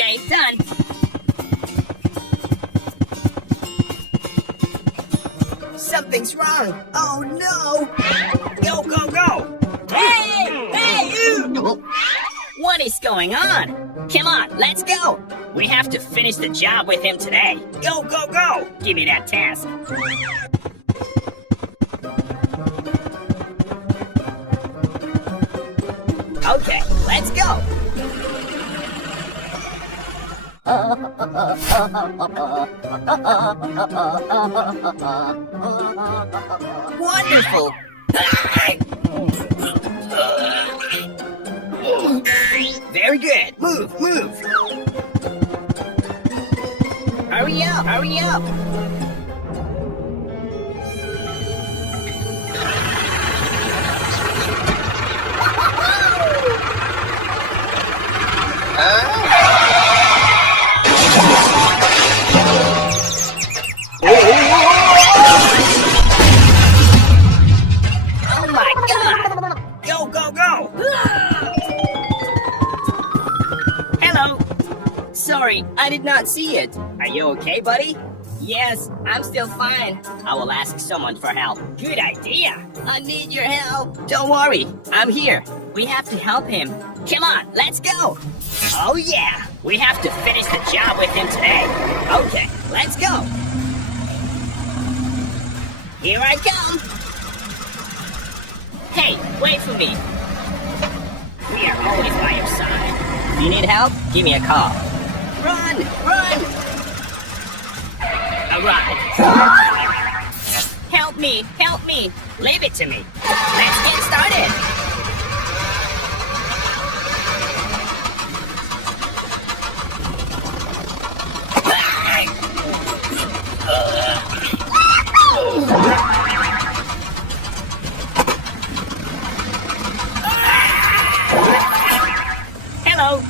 Okay, done. Something's wrong. Oh no! Go, go, go! Hey! Hey, you! What is going on? Come on, let's go. We have to finish the job with him today. Go, go, go! Give me that task. Okay, let's go. Wonderful. Very good. Move, move. Hurry up, hurry up. Oh my God! Go, go, go! Hello. Sorry, I did not see it. Are you okay, buddy? Yes, I'm still fine. I will ask someone for help. Good idea. I need your help. Don't worry, I'm here. We have to help him. Come on, let's go. Oh yeah. We have to finish the job with him today. Okay, let's go. Here I come. Hey, wait for me. We are always by your side. If you need help, give me a call. Run! Run! Alright. Help me! Help me! Leave it to me. Let's get started. Hello.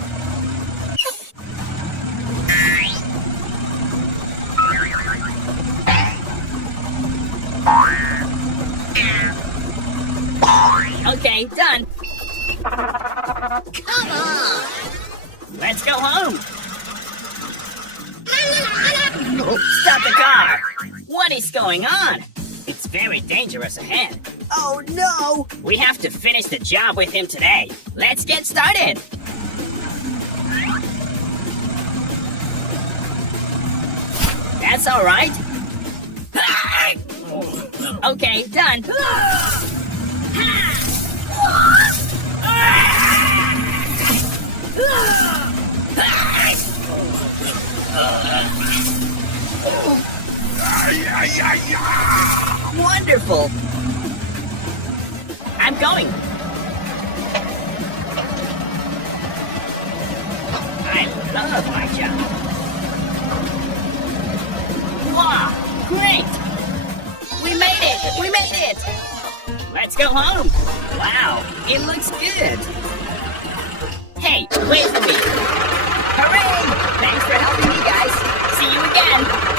Okay, done. Come on. Let's go home. Stop the car. What is going on? It's very dangerous ahead. Oh no! We have to finish the job with him today. Let's get started. That's all right. Okay, done. Wonderful. I'm going. I love my job. Wow, great! We made it! We made it! Let's go home. Wow, it looks good. Hey, wait for me. Hooray! Thanks for helping me, guys. See you again.